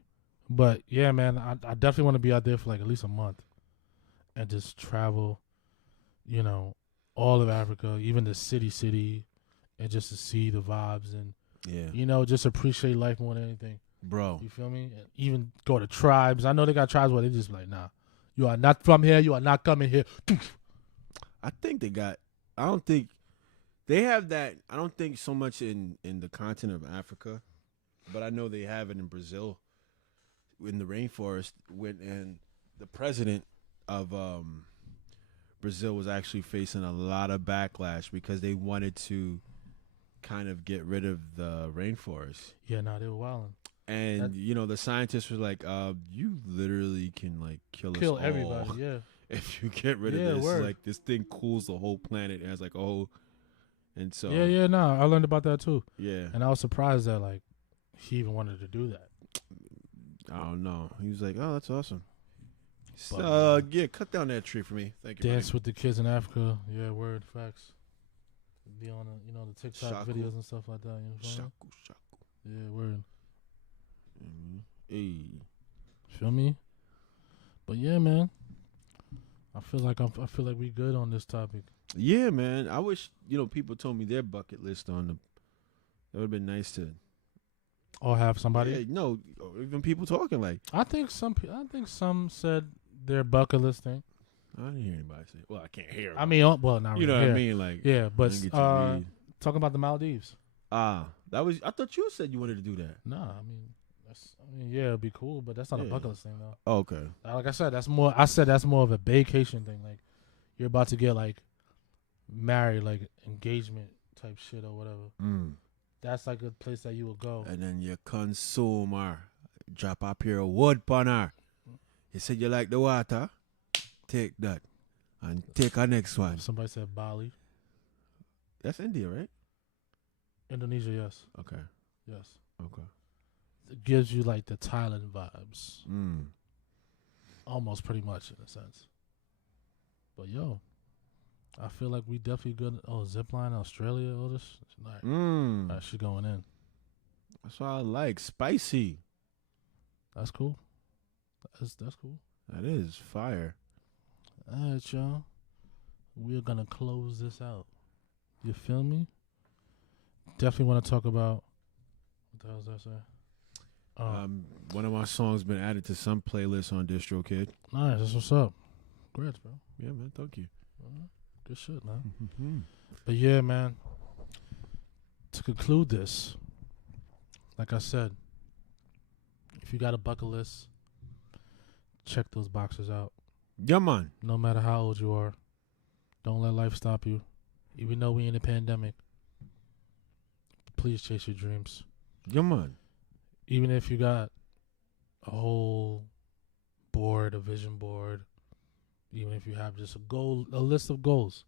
But yeah, man, I definitely want to be out there for like at least a month and just travel, all of Africa, even the city, and just to see the vibes and, Yeah, just appreciate life more than anything. bro. You feel me? And even go to tribes. I know they got tribes where they just like, nah, you are not from here. You are not coming here. I think they got. I don't think they have that. I don't think so much in the continent of Africa, but I know they have it in Brazil, in the rainforest. And the president of Brazil was actually facing a lot of backlash because they wanted to kind of get rid of the rainforest. Yeah, no, they were wilding. And the scientists were like, you literally can like kill us all everybody. Yeah. if you get rid of this. Word. Like this thing cools the whole planet. It has like and so Yeah, no, I learned about that too. yeah. And I was surprised that like he even wanted to do that. I don't know. He was like, oh, that's awesome. But, yeah, cut down that tree for me. Thank you. Dance with the kids in Africa. Yeah, word, facts. Be on the TikTok Shaku. videos and stuff like that. You know what I'm saying? Shaku. Yeah, word. Hey. Feel me? But yeah, man. I feel like we good on this topic. Yeah, man. I wish people told me their bucket list on the. That would have been nice to. Or have somebody. Yeah, no, or even people talking like. I think some said their bucket list thing. I didn't hear anybody say. Well, I can't hear. I mean, well, not really. You know what I mean? Like. Yeah, but get to read. talking about the Maldives. That was. I thought you said you wanted to do that. Nah, yeah, it'd be cool, but that's not a bucket list thing though. Oh, okay. Like I said, that's more of a vacation thing. Like you're about to get like married, like engagement type shit or whatever. That's like a place that you would go. And then you consume her, drop up here a wood on her. You said you like the water, take that, and take our next one. Somebody said Bali, That's India, right? Indonesia. Yes. Okay. Yes. Okay. It gives you like the Thailand vibes. Almost pretty much in a sense. But yo, I feel like we definitely good. Oh, zipline, Australia, all this. That shit going in. That's what I like. Spicy. That's cool. That's cool. That is fire. All right, y'all. We're gonna close this out. You feel me? Definitely want to talk about. What the hell does that say? One of my songs been added to some playlist on DistroKid. Nice. That's what's up. Congrats, bro. Yeah, man. Thank you. Good shit, man. But yeah, man. To conclude this, like I said, if you got a bucket list, check those boxes out. Yeah, man. No matter how old you are, don't let life stop you. Even though we in a pandemic, please chase your dreams. Yeah, man. Even if you got a whole board, a vision board, even if you have just a list of goals,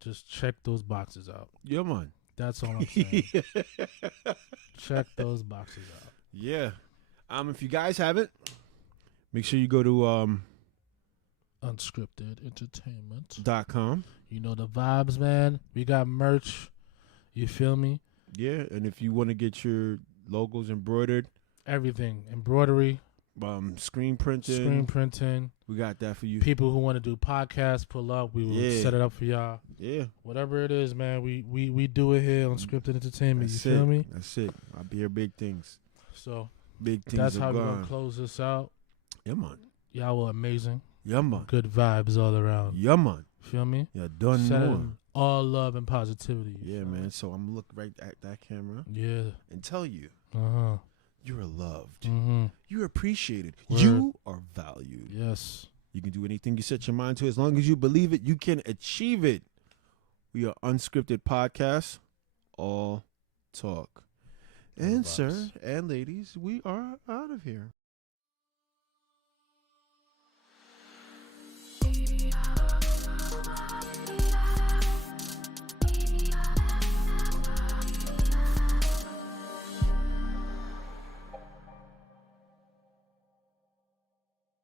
just check those boxes out. Yeah, man. That's all I'm saying. Check those boxes out. Yeah. If you guys haven't, make sure you go to unscriptedentertainment.com. You know the vibes, man. We got merch. You feel me? Yeah, and if you want to get your logos embroidered, everything, embroidery, screen printing, we got that for you. People who want to do podcasts, pull up, we will set it up for y'all. Yeah, whatever it is, man, we do it here on Scripted Entertainment. That's you feel me? That's it. I'll be here. Big things. So big things. That's how we're gonna close this out. Yeah, man. Y'all were amazing. Yeah, man. Good vibes all around. Yeah, man. Feel me? Yeah, done more. All love and positivity. Yeah, man. So I'm gonna look right at that camera. Yeah. And tell you. You are loved. You're appreciated. Word. You are valued. Yes. You can do anything you set your mind to. As long as you believe it, you can achieve it. We are Unscripted Podcast. All talk. And sir and ladies, we are out of here.